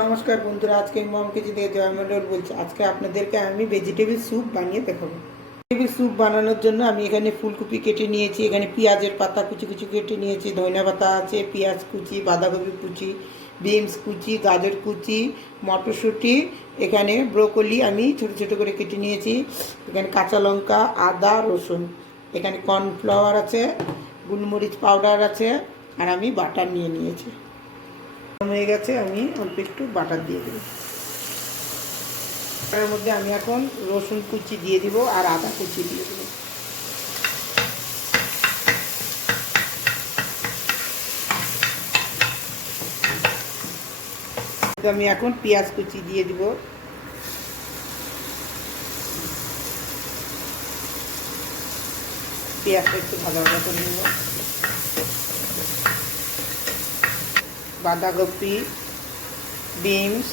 নমস্কার বন্ধুরা, আজকে মম কিচেন থেকে জয় মন্ডল বলছি। আজকে আপনাদেরকে আমি ভেজিটেবিল স্যুপ বানিয়ে দেখাবো। ভেজিটেবিল স্যুপ বানানোর জন্য আমি এখানে ফুলকপি কেটে নিয়েছি, এখানে পেঁয়াজের পাতা কুচি কুচি কেটে নিয়েছি, ধনিয়া পাতা আছে, পেঁয়াজ কুচি, বাঁধাকপি কুচি, বিনস কুচি, গাজর কুচি, মটরশুঁটি, এখানে ব্রোকলি আমি ছোটো ছোটো করে কেটে নিয়েছি, এখানে কাঁচা লঙ্কা, আদা, রসুন, এখানে কর্নফ্লাওয়ার আছে, গোলমরিচ পাউডার আছে, আর আমি বাটার নিয়ে নিয়েছি। হয়ে গেছে, আমি অল্প একটু বাটার দিয়ে দেবো। তার মধ্যে আমি এখন রসুন কুচি দিয়ে দিব আর আদা কুচি দিয়ে দেবো। আমি এখন পেঁয়াজ কুচি দিয়ে দিব। পেঁয়াজটা একটু ভাজা ভাজা করে নেব। বাঁধাকপি, বিনস,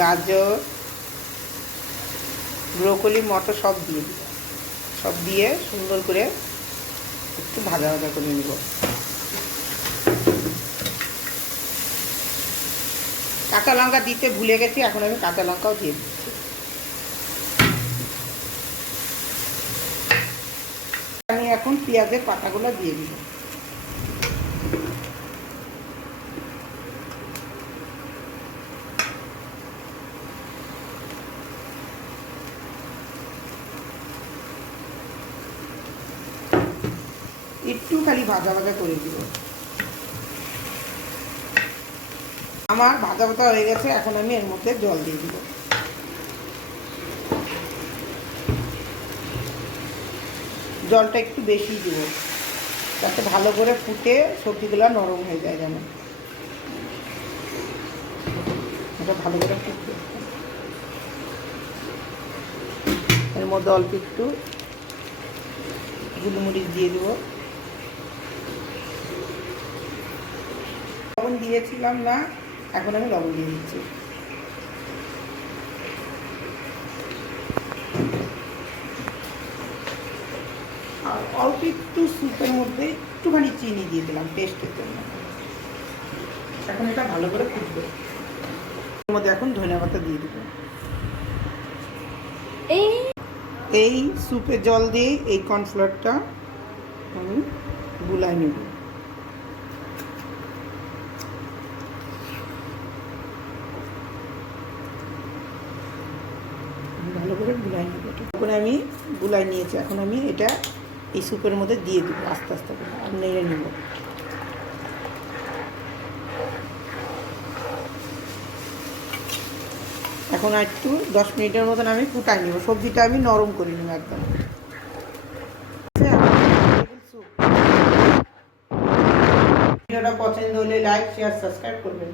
গাজর, ব্রোকলি, মটর সব দিয়ে দিব। সব দিয়ে সুন্দর করে একটু ভাজা ভাজা করে নেব। কাঁচা লঙ্কা দিতে ভুলে গেছি, এখন আমি কাঁচা লঙ্কাও দিয়ে দিচ্ছি। আমি এখন পেঁয়াজের পাতাগুলো দিয়ে দিব। একটু খালি ভাজা ভাজা করে দিব। আমার ভাজা ভাজা হয়ে গেছে, এখন আমি এর মধ্যে জল দিয়ে দিব। জলটা একটু বেশি দিব, যাতে ভালো করে ফুটে সবজিগুলো নরম হয়ে যায়। যেন এটা ভালো করে ফুটবে। এর মধ্যে অল্প একটু গোলমরিচ দিয়ে দিব। লবণ দিয়েছিলাম না, এখন আমি লবণ দিয়ে দিচ্ছি। আর অল্প একটু স্যুপের মধ্যে একটুখানি চিনি দিয়ে দিলাম টেস্টের জন্য। এখন এটা ভালো করে ফুটবে। এর মধ্যে এখন ধনিয়া পাতা দিয়ে দিব। এই স্যুপে জল দিয়ে এই কর্নফ্লাওয়ারটা আমি গুলাই নেব। ভালো করে গুলাই নেব। এখন আমি গুলাই নিয়েছি, এখন আমি এটা এই স্যুপের মধ্যে দিয়ে দেবো আস্তে আস্তে করে, আর নেড়ে নেব। এখন একটু 10 মিনিটের মতন আমি ফুটাই নেব। সবজিটা আমি নরম করে নেব একদম। ভিডিওটা পছন্দ হলে লাইক, শেয়ার, সাবস্ক্রাইব করবেন।